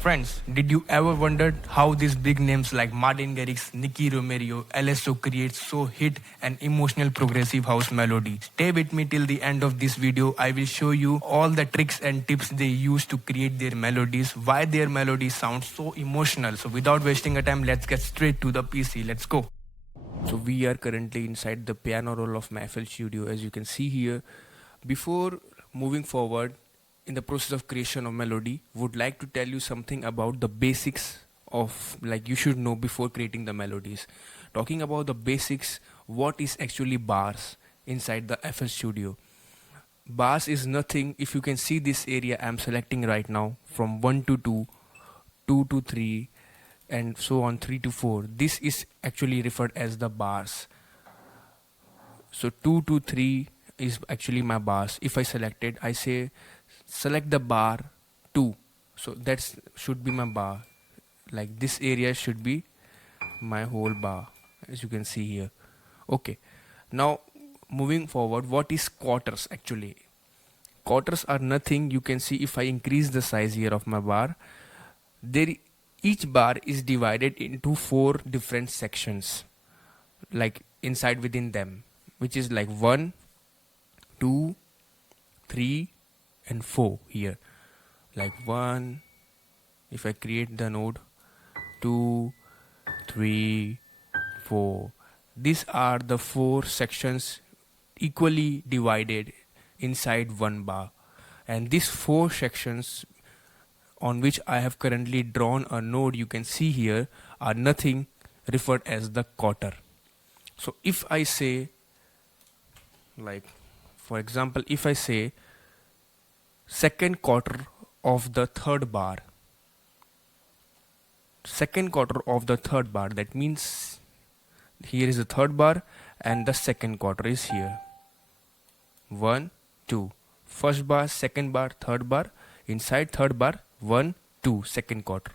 Friends, did you ever wonder how these big names like Martin Garrix, Nicky Romero, LSO create so hit and emotional progressive house melody? Stay with me till the end of this video. I will show you all the tricks and tips they use to create their melodies, why their melodies sound so emotional. So without wasting a time, let's get straight to the PC. Let's go. So we are currently inside the piano roll of my FL Studio, as you can see here. Before moving forward in the process of creation of melody, would like to tell you something about the basics of like you should know before creating the melodies. Talking about the basics, what is actually bars inside the FL Studio? Bars is nothing. If you can see this area I'm selecting right now, from 1 to 2, 2 to 3, and so on, 3 to 4, this is actually referred as the bars. So 2 to 3 is actually my bars. If I select it, I say select the bar 2, so that's should be my bar. Like this area should be my whole bar, as you can see here. Okay, now moving forward, what is quarters actually? Quarters are nothing. You can see if I increase the size here of my bar, there each bar is divided into 4 different sections, like inside within them, which is like 1, 2, 3 and 4 here. Like 1, if I create the node, 2, 3, 4, these are the 4 sections equally divided inside one bar, and these 4 sections on which I have currently drawn a node, you can see here, are nothing referred as the quarter. So if I say, like for example, if I say second quarter of the third bar, that means here is the third bar and the second quarter is here. 1, 2, first bar, second bar, third bar, inside third bar, 1, 2, second quarter.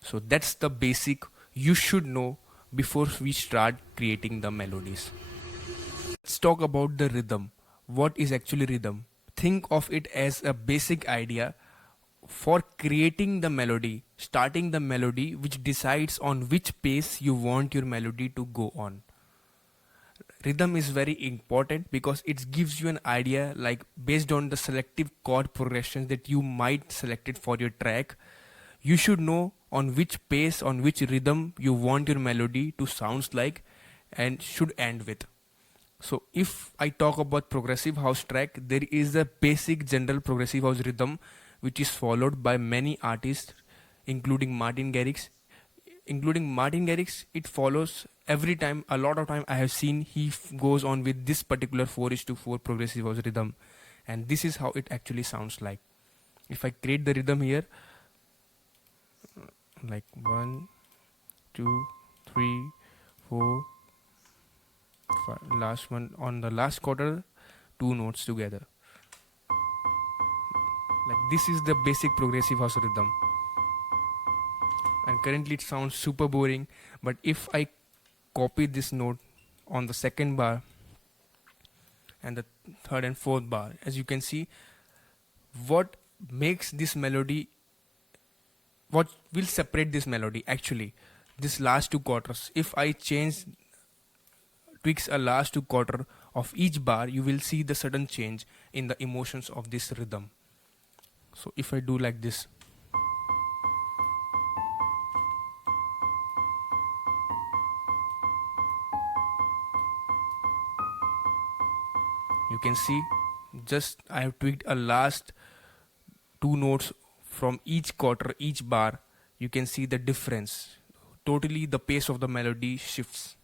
So that's the basic you should know before we start creating the melodies. Let's talk about the rhythm. What is actually rhythm? Think of it as a basic idea for creating the melody, starting the melody, which decides on which pace you want your melody to go on. Rhythm is very important because it gives you an idea, like based on the selective chord progressions that you might select it for your track, you should know on which pace, on which rhythm you want your melody to sounds like and should end with. So if I talk about progressive house track, there is a basic general progressive house rhythm which is followed by many artists, including Martin Garrix. It follows every time. A lot of time I have seen he goes on with this particular 4:4 progressive house rhythm, and this is how it actually sounds like. If I create the rhythm here, like 1, 2, 3, 4, 5, last one on the last quarter, 2 notes together. Like this is the basic progressive house rhythm. And currently it sounds super boring, but if I copy this note on the second bar and the third and fourth bar, as you can see, what makes this melody, what will separate this melody actually, this last 2 quarters. If I tweaks a last 2 quarter of each bar, you will see the sudden change in the emotions of this rhythm. So if I do like this, you can see just I have tweaked a last 2 notes from each quarter, each bar. You can see the difference. Totally the pace of the melody shifts.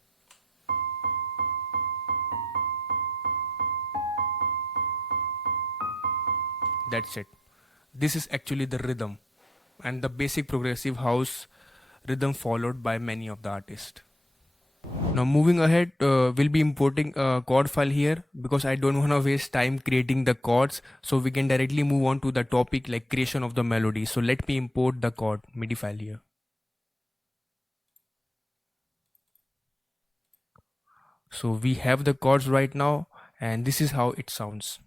That's it. This is actually the rhythm and the basic progressive house rhythm followed by many of the artists. Now moving ahead, we'll be importing a chord file here because I don't want to waste time creating the chords, so we can directly move on to the topic like creation of the melody. So let me import the chord MIDI file here. So we have the chords right now, and this is how it sounds.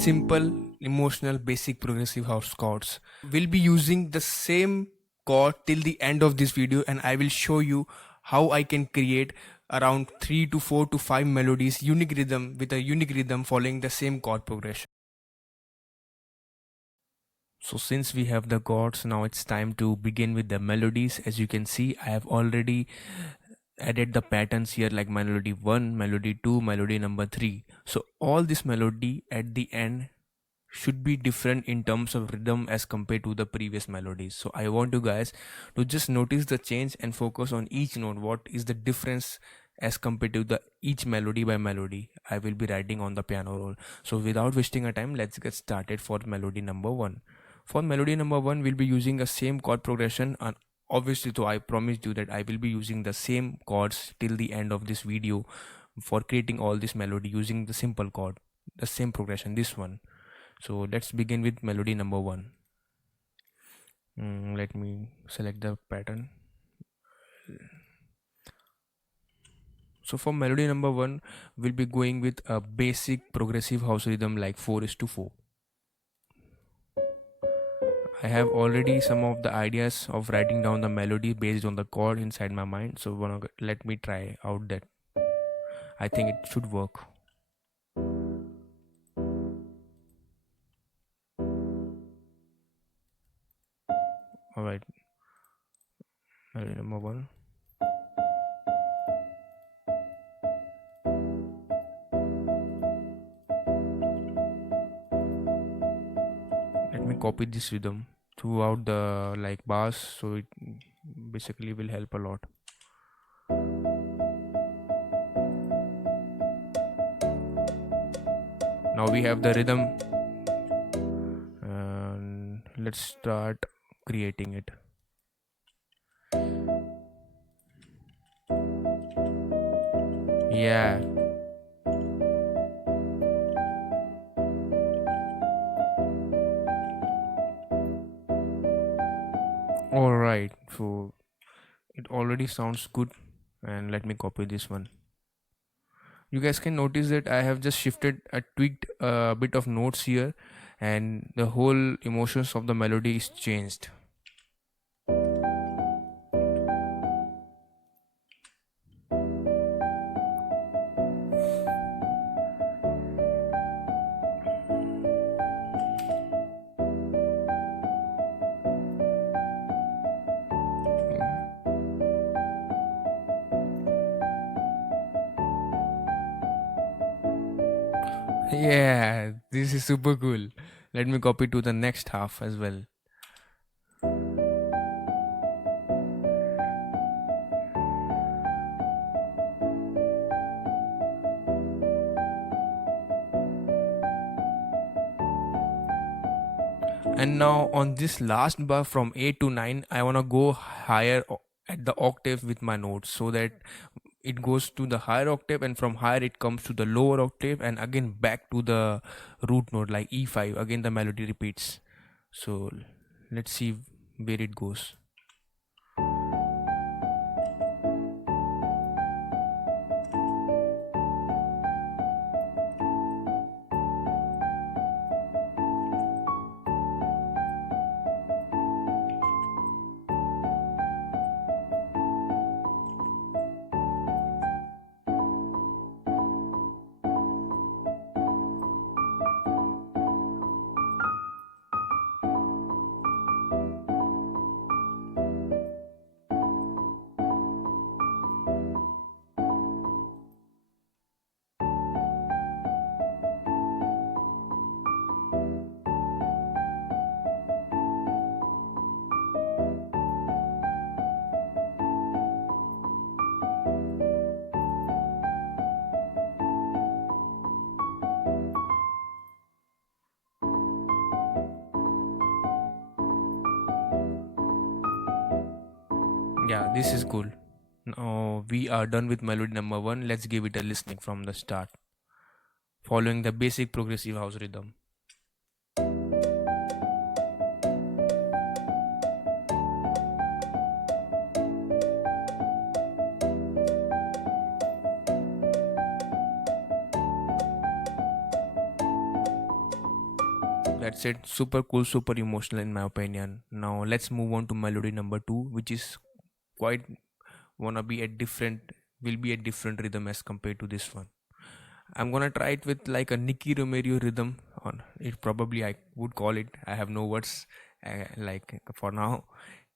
simple, emotional, basic progressive house chords. We'll be using the same chord till the end of this video, and I will show you how I can create around 3 to 4 to 5 melodies unique rhythm with a unique rhythm following the same chord progression. So since we have the chords, now it's time to begin with the melodies. As you can see, I have already added the patterns here, like melody 1, melody 2, melody number 3. So all this melody at the end should be different in terms of rhythm as compared to the previous melodies. So I want you guys to just notice the change and focus on each note. What is the difference as compared to the each melody by melody I will be writing on the piano roll. So without wasting a time, let's get started for melody number 1. For melody number 1, we'll be using a same chord progression, and obviously, so I promised you that I will be using the same chords till the end of this video for creating all this melody using the simple chord, the same progression, this one. So let's begin with melody number 1. Let me select the pattern. So for melody number 1, we'll be going with a basic progressive house rhythm like 4:4. I have already some of the ideas of writing down the melody based on the chord inside my mind. So let me try out that. I think it should work. Alright, melody number 1. Let me copy this rhythm throughout the like bars, so it basically will help a lot. Now we have the rhythm, and let's start creating it. Yeah, all right, so it already sounds good, and let me copy this one. You guys can notice that I have just shifted a tweaked a bit of notes here, and the whole emotions of the melody is changed. Yeah, this is super cool. Let me copy to the next half as well. And now on this last bar from 8 to 9, I want to go higher at the octave with my notes, so that it goes to the higher octave, and from higher it comes to the lower octave, and again back to the root note like E5. Again the melody repeats. So let's see where it goes. Yeah, this is cool. Now we are done with melody number 1. Let's give it a listening from the start, following the basic progressive house rhythm. That's it. Super cool, super emotional in my opinion. Now let's move on to melody number two, which is quite wanna be a different will be a different rhythm as compared to this one. I'm gonna try it with like a Nicky Romero rhythm on it. Probably I would call it. I have no words. Like for now,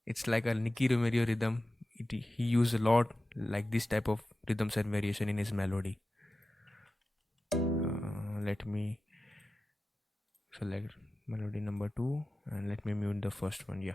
it's like a Nicky Romero rhythm. He used a lot like this type of rhythms and variation in his melody. Let me select melody number two and let me mute the first one. Yeah.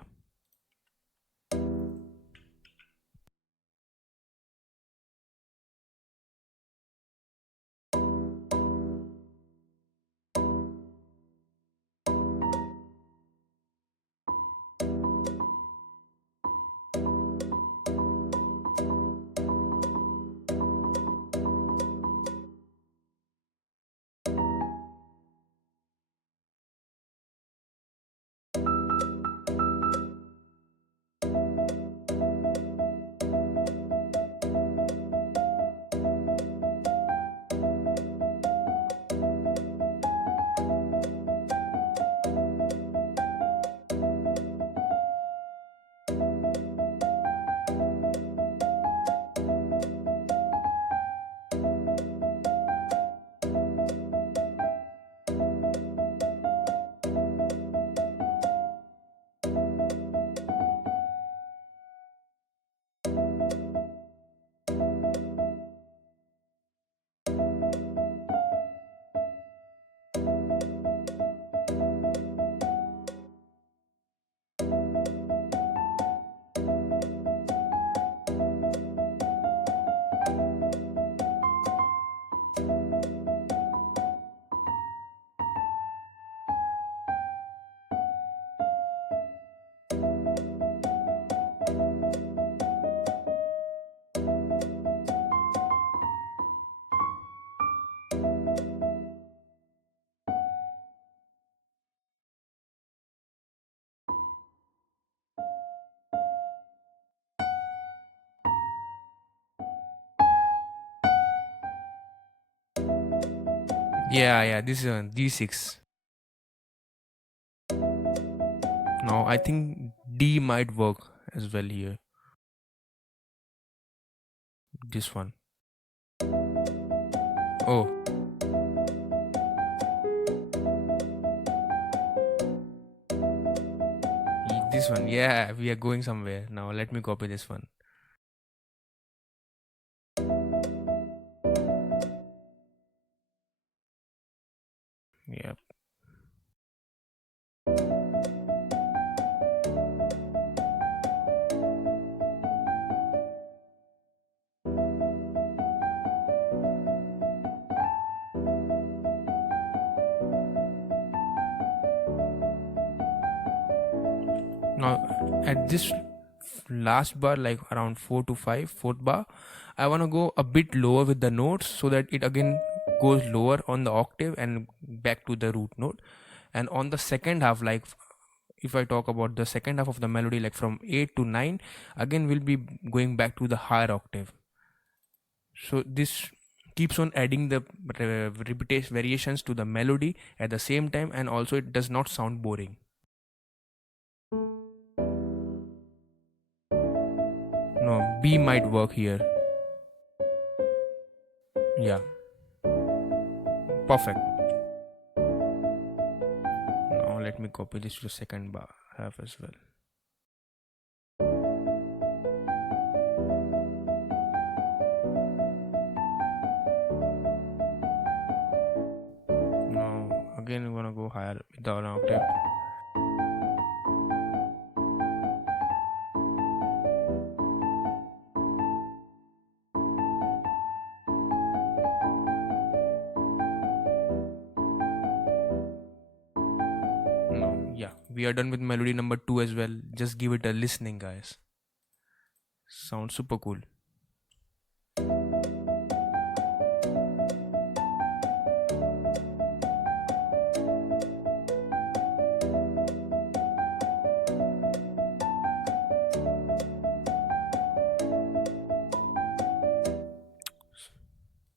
Yeah. This is a D6. Now I think D might work as well here. This one. Oh, this one. Yeah, we are going somewhere. Now let me copy this one. Yeah. Now at this last bar, like around 4 to 5, fourth bar, I wanna go a bit lower with the notes so that it again goes lower on the octave and back to the root note. And on the second half, like if I talk about the second half of the melody, like from 8 to 9, again we'll be going back to the higher octave. So this keeps on adding the repetition variations to the melody at the same time, and also it does not sound boring. No, B might work here. Yeah, perfect. Now let me copy this to the second bar half as well. Now again we're gonna go higher with the octave. Now yeah, we are done with melody number two as well. Just give it a listening, guys. Sounds super cool.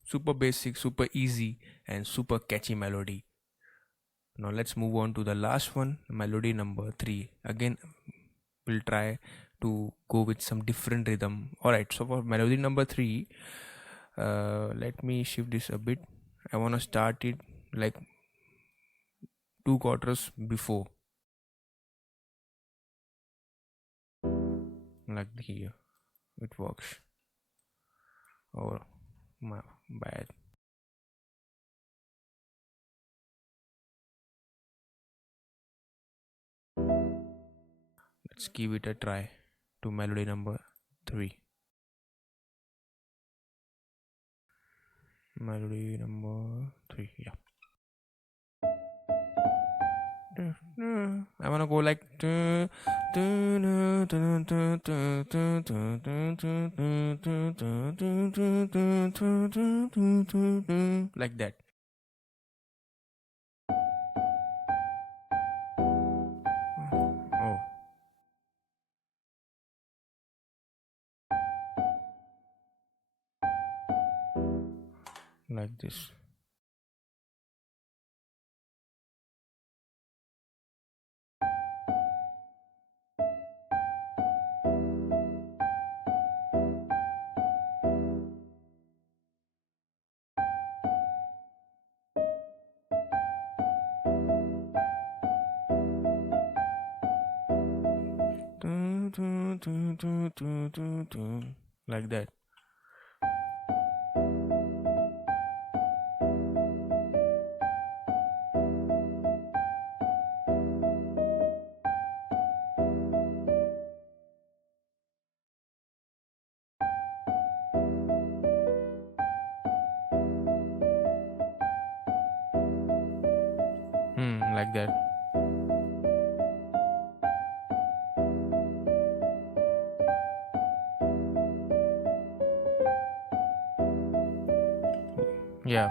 Super basic, super easy, and super catchy melody. Now let's move on to the last one, melody number 3. Again, we'll try to go with some different rhythm. Alright, so for melody number 3, let me shift this a bit. I want to start it like 2 quarters before, like here. It works. Oh, my bad. Let's give it a try to melody number 3. Melody number 3, yeah. I wanna go like like that. Oh, like this. Like that. Like that. Yeah.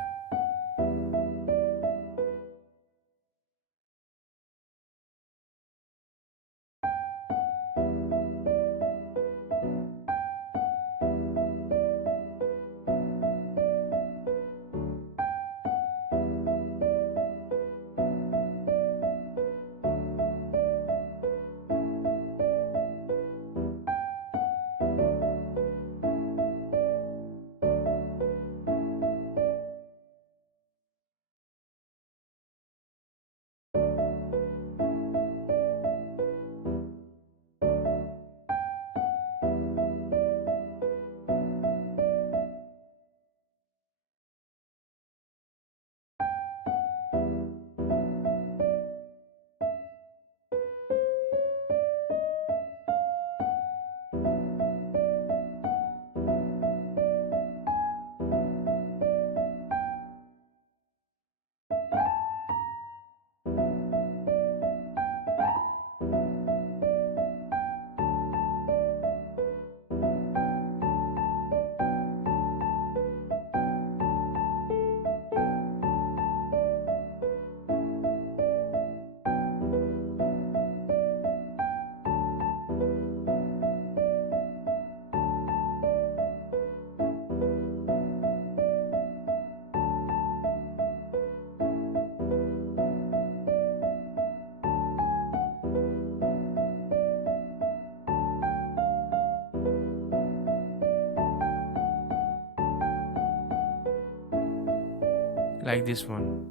Like this one.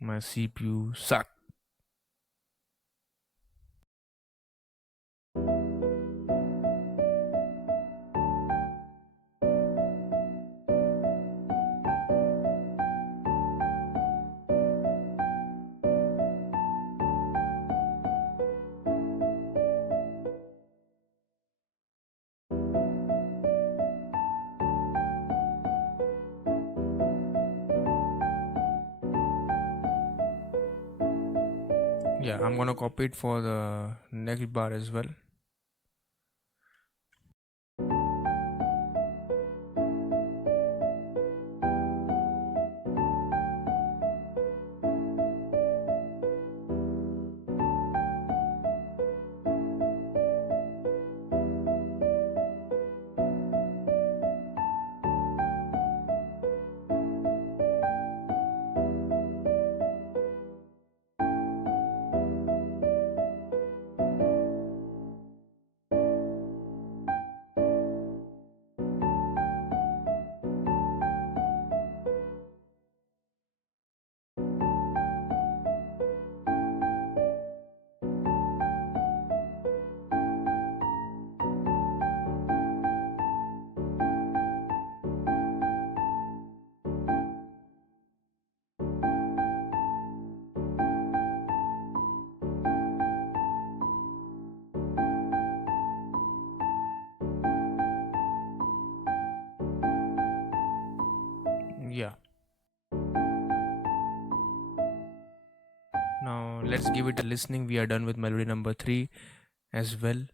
My CPU suck. Yeah, I'm gonna copy it for the next bar as well. let's give it a listening. We are done with melody number 3 as well.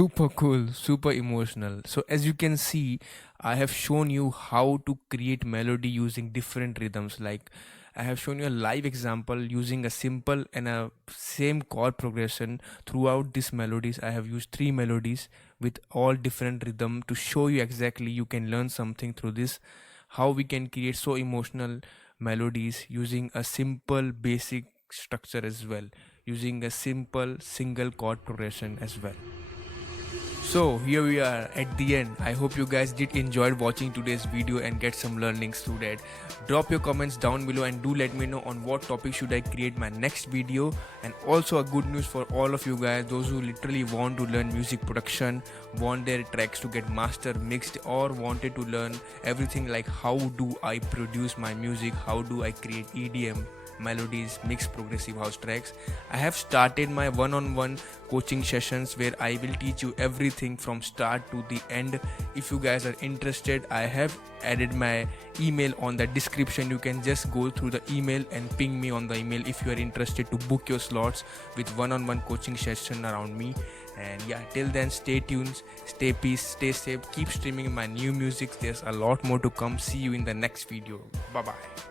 Super cool, super emotional. So, as you can see, I have shown you how to create melody using different rhythms. Like, I have shown you a live example using a simple and a same chord progression throughout these melodies. I have used 3 melodies with all different rhythm to show you exactly you can learn something through this. How we can create so emotional melodies using a simple basic structure as well, using a simple single chord progression as well. So here we are at the end. I hope you guys did enjoy watching today's video and get some learnings through that. Drop your comments down below and do let me know on what topic should I create my next video. And also a good news for all of you guys, those who literally want to learn music production, want their tracks to get master mixed, or wanted to learn everything like how do I produce my music, how do I create EDM melodies, mixed progressive house tracks. I have started my one-on-one coaching sessions where I will teach you everything from start to the end. If you guys are interested, I have added my email on the description. You can just go through the email and ping me on the email if you are interested to book your slots with one-on-one coaching session around me. And yeah, till then, stay tuned, stay peace, stay safe, keep streaming my new music. There's a lot more to come. See you in the next video. Bye bye.